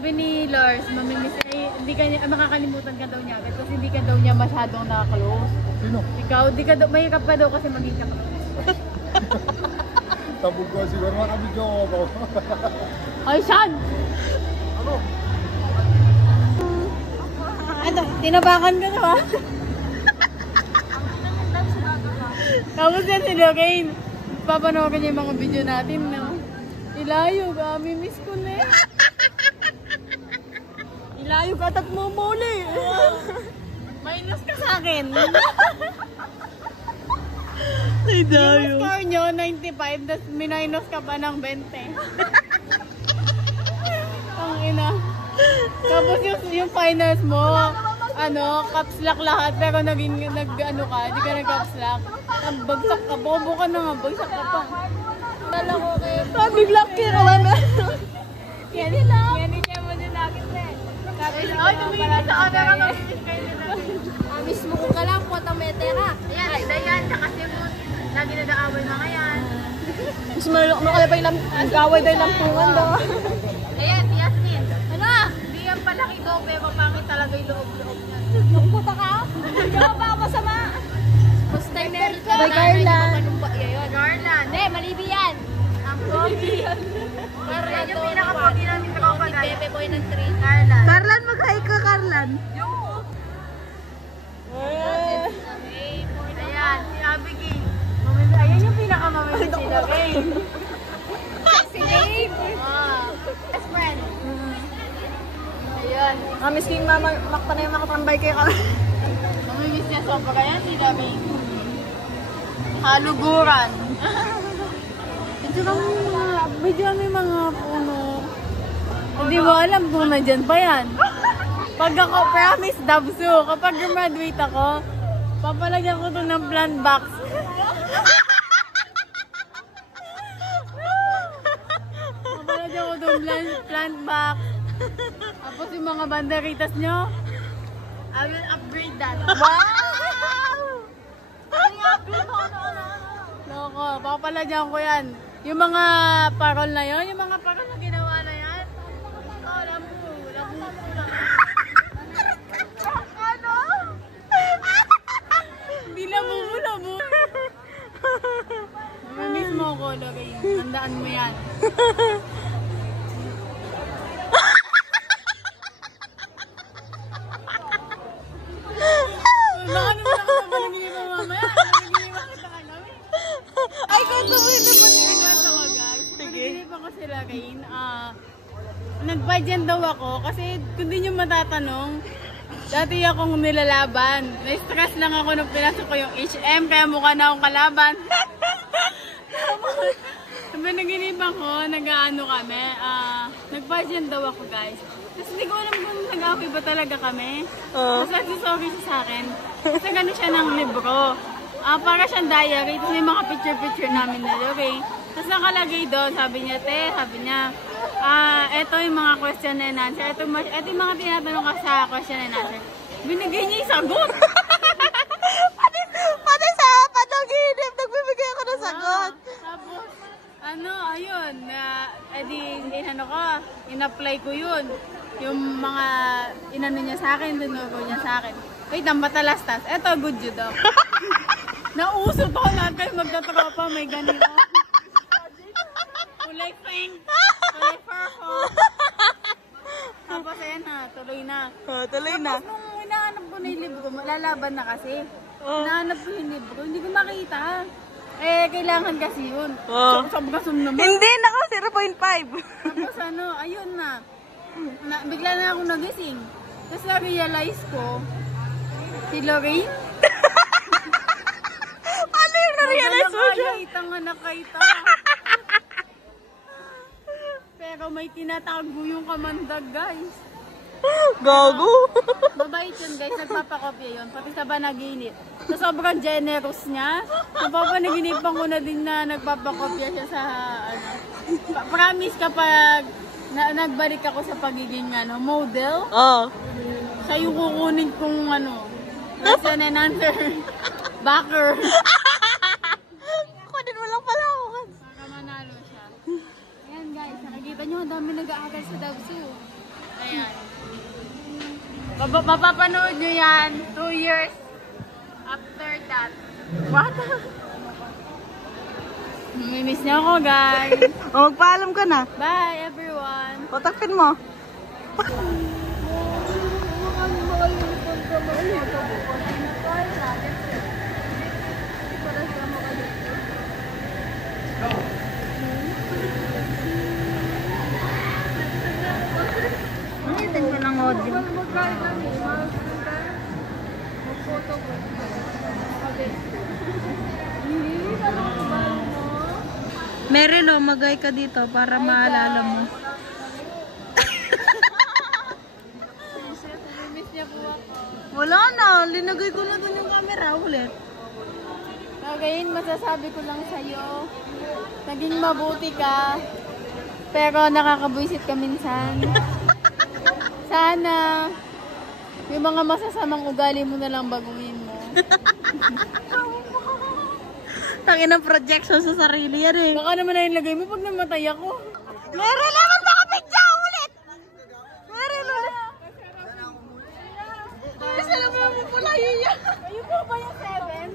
Sabi ni Lars, mamimiss ay hindi ka niya, makakalimutan ka daw niya agad kasi hindi ka daw niya masyadong naka-close. Sino? Ikaw, di ka daw, mahirap pa daw kasi maging ka-close. Tabog ko siguro makabidyo ako. Ay, Sean! Ano? Ano, tinabakan ka na ba? Tapos yan si Lorraine. Papanoorin niya yung mga video natin, no? Ilayo ka, miss ko na eh. Ilayo ka at mumuli. Minus ka sa akin. Ay, Yung dayo. score nyo, 95, tapos minus ka pa ng 20. Ang ina. Tapos yung finals mo, ano, caps lock lahat, pero nag-ano ka, hindi ka nag-caps lock. Bagsak ka, bobo ka na nga, bagsak ka pa. Kala ko kayo. Biglang kira na. Yan niya mo din nakit eh. Ay, tumingin sa camera, mamimiss kayo nila. Mismo ko ka lang po, tametera. Ayan, Dayan, tsaka si Moon. Lagi nag-aaway mga yan. Mas makalapay lang, gaway dahil lampungan daw. Ayan, si Yasmin. Ano? Hindi yan palaki ko, pero pangit talaga yung loob-loob niya. Puta ka? Hindi ka ba masama? Basta meron ka. By Garland. Garland. Hindi, malibi yan. Ang pogi. Yan yung pinaka-pogi namin sa Kapagal. Bebe boy ng 3. Garland. Carlan, mag-hi ka, Carlan. Ayan, si Abigail. Ayan yung pinaka-mamimit si Lorraine. Si Dave. Best friend. Ayan. Miss King Mama, makta na yung makatambay kayo kami. Mamimiss niya sobra yan si Lorraine. Haluguran. Ito lang yung mga, medyo may mga puno. Hindi mo alam kung nandyan pa yan. Pag ako, promise, Dabsu, kapag graduate ako, papalagyan ko to ng plant box. Papalagyan ko to ng plant box. Tapos yung mga banderitas nyo, I will upgrade that. Wow! Loko, papalagyan ko yan. Yung mga parol na yon, yung mga parol na ginawa na yan. Oh, lamu lang. Ano? Hindi lamu. Mamimiss mo ako, Lorraine. Tandaan mo yan. Baka naman ako mapalimili mo mamaya. Nagigiliwan kita ka namin. Ay, kwento mo yun naman. Kwento ko, guys. Pag-isip ako sila, Lorraine, nag-pageant daw ako kasi kung di nyo matatanong, dati akong nilalaban. Na-stress lang ako nung pinasok ko yung HM, kaya mukha na akong kalaban. Sabi nag-inipan ko, nag-ano kami, nag-pageant daw ako, guys. Tapos hindi ko alam kung nag-away ba talaga kami. Tapos nagsisorry siya sa akin. Kasi gano'n siya ng libro. Para siyang diary. Tapos may mga picture-picture namin na Lorraine. Tapos nakalagay doon, sabi niya, eto yung mga question and answer. Eto yung mga tinatanong ka sa question and answer. Binigay niya yung sagot. Pati sa panaginip, nagbibigay ako ng sagot. Tapos, ayun, in-apply ko yun. Yung mga inano niya sa akin, dinugo niya sa akin. Wait, ang matalastas. Eto, good you daw. Nauso to lahat kayo magtatropa, may ganito. Kulay pink, kulay purple. Tapos ayan na, tuloy na. Tuloy na. Tapos nung hinahanap ko na yung libro, lalaban na kasi. Hinahanap ko yung libro, hindi ko makita. Kailangan kasi yun. Sabgasum naman. Hindi, naka 0.5. Tapos ayun na. Bigla na ako nagising. Tapos na-realize ko, si Lorraine. Ano yung na-realize mo siya? Nga nakaita. Pero may tinatago yung kamandag, guys. Gago. Mabait yun, guys. Nagpapakopya yun. Pati sa banaginip. So, sobrang generous niya. Napapanaginipan ko na din na nagpapakopya siya sa, promise kapag nagbalik ako sa pagiging, model. Siya yung kukunin kong, question and answer. Backer. Kunin mo lang pala ako. Para manalo siya. Ayan, guys. Nakikita nyo, ang dami nag-aaral sa Dabsu. Ayan. Mapapanood nyo yan 2 years after that. What? Mimiss niyo ako, guys. O, magpaalam ka na. Bye, everyone. O, takpin mo. Ulitin ko ng audio. Meryl, magay ka dito para maalala mo. Mimiss niya po ako. Wala na, linagay ko na dun yung camera ulit. Ngayon, masasabi ko lang sa'yo, naging mabuti ka, pero nakakabuisit ka minsan. Sana, yung mga masasamang ugali mo na lang baguhin mo. Tangin ng projection sa sarili yan eh. Baka naman na yung lagay mo pag namatay ako. Meryl, naman makapitya ulit! Meryl, ulit! Isa lang mo mo pula yun yan. Ayun po ba yung 7?